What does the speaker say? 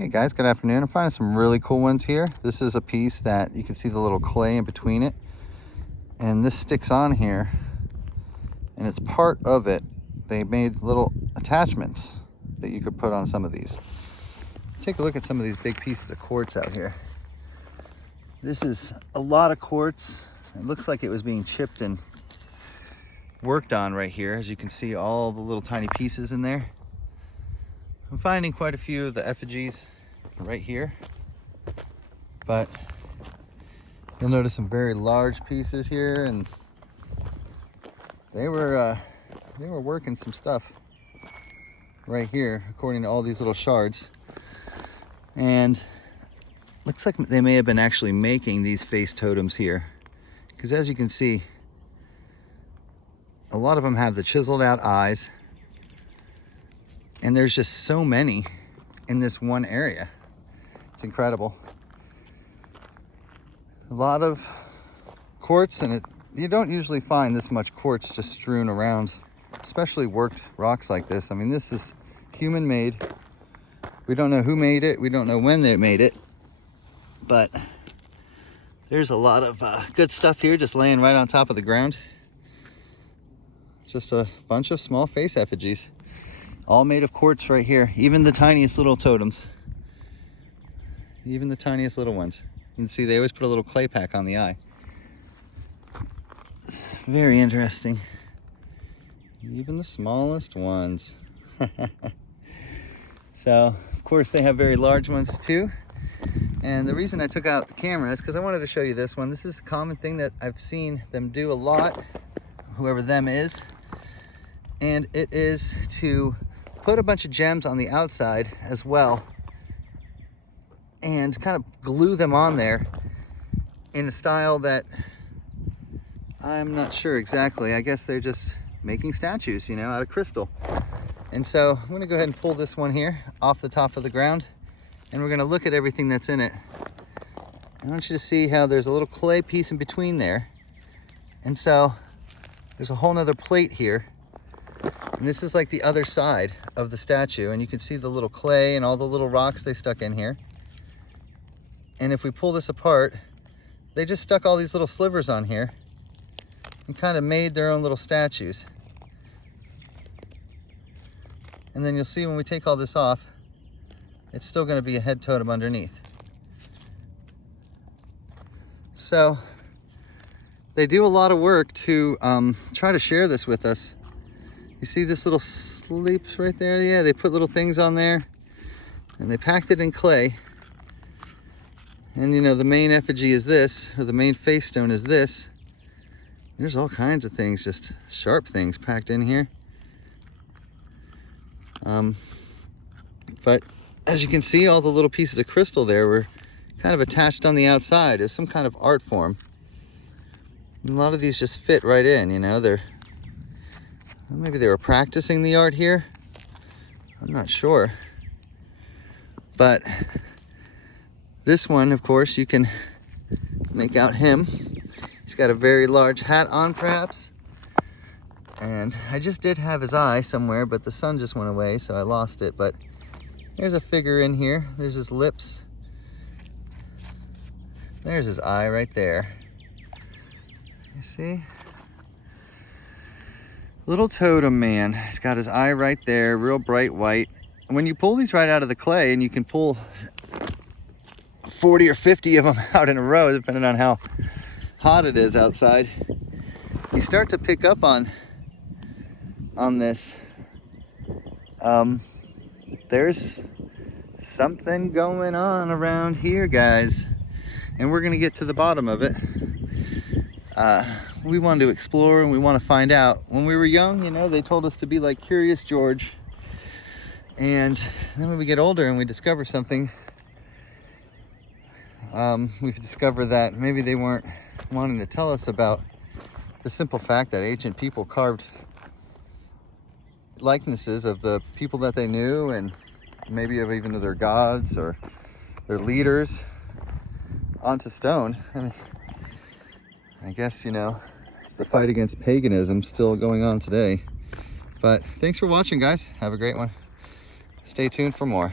Hey guys, good afternoon. I'm finding some really cool ones here. This is a piece that you can see the little clay in between it, and this sticks on here, and it's part of it. They made little attachments that you could put on some of these. Take a look at some of these big pieces of quartz out here. This is a lot of quartz. It looks like it was being chipped and worked on right here. As you can see, all the little tiny pieces in there. I'm finding quite a few of the effigies right here, but you'll notice some very large pieces here, and they were working some stuff right here, according to all these little shards. And looks like they may have been actually making these face totems here, because as you can see, a lot of them have the chiseled out eyes. And there's just so many in this one area. It's incredible. A lot of quartz, and you don't usually find this much quartz just strewn around, especially worked rocks like this. I mean, this is human made. We don't know who made it. We don't know when they made it. But there's a lot of good stuff here just laying right on top of the ground. Just a bunch of small face effigies. All made of quartz right here. Even the tiniest little totems. Even the tiniest little ones. You can see they always put a little clay pack on the eye. Very interesting. Even the smallest ones. So, of course, they have very large ones too. And the reason I took out the camera is because I wanted to show you this one. This is a common thing that I've seen them do a lot, whoever them is. And it is to put a bunch of gems on the outside as well and kind of glue them on there in a style that I'm not sure exactly. I guess they're just making statues, you know, out of crystal. And so I'm going to go ahead and pull this one here off the top of the ground, and we're going to look at everything that's in it. I want you to see how there's a little clay piece in between there. And so there's a whole nother plate here. And this is like the other side of the statue, and you can see the little clay and all the little rocks they stuck in here. And if we pull this apart, they just stuck all these little slivers on here and kind of made their own little statues. And then you'll see when we take all this off, it's still going to be a head totem underneath. So they do a lot of work to try to share this with us. You see this little sleeps right there? Yeah, they put little things on there and they packed it in clay. And you know, the main effigy is this, or the main face stone is this. There's all kinds of things, just sharp things packed in here. But as you can see, all the little pieces of crystal there were kind of attached on the outside as some kind of art form. And a lot of these just fit right in, you know, maybe they were practicing the art here. I'm not sure. But this one, of course, you can make out him. He's got a very large hat on, perhaps. And I just did have his eye somewhere, but the sun just went away, so I lost it. But there's a figure in here. There's his lips. There's his eye right there. You see? Little totem man. He's got his eye right there, real bright white. When you pull these right out of the clay, and you can pull 40 or 50 of them out in a row, depending on how hot it is outside, you start to pick up on this. There's something going on around here, guys, and we're gonna get to the bottom of it. We wanted to explore and we want to find out. When we were young, you know, they told us to be like Curious George. And then when we get older and we discover something, we've discovered that maybe they weren't wanting to tell us about the simple fact that ancient people carved likenesses of the people that they knew, and maybe of even of their gods or their leaders, onto stone. I mean, I guess, you know, it's the fight against paganism still going on today. But thanks for watching, guys. Have a great one. Stay tuned for more.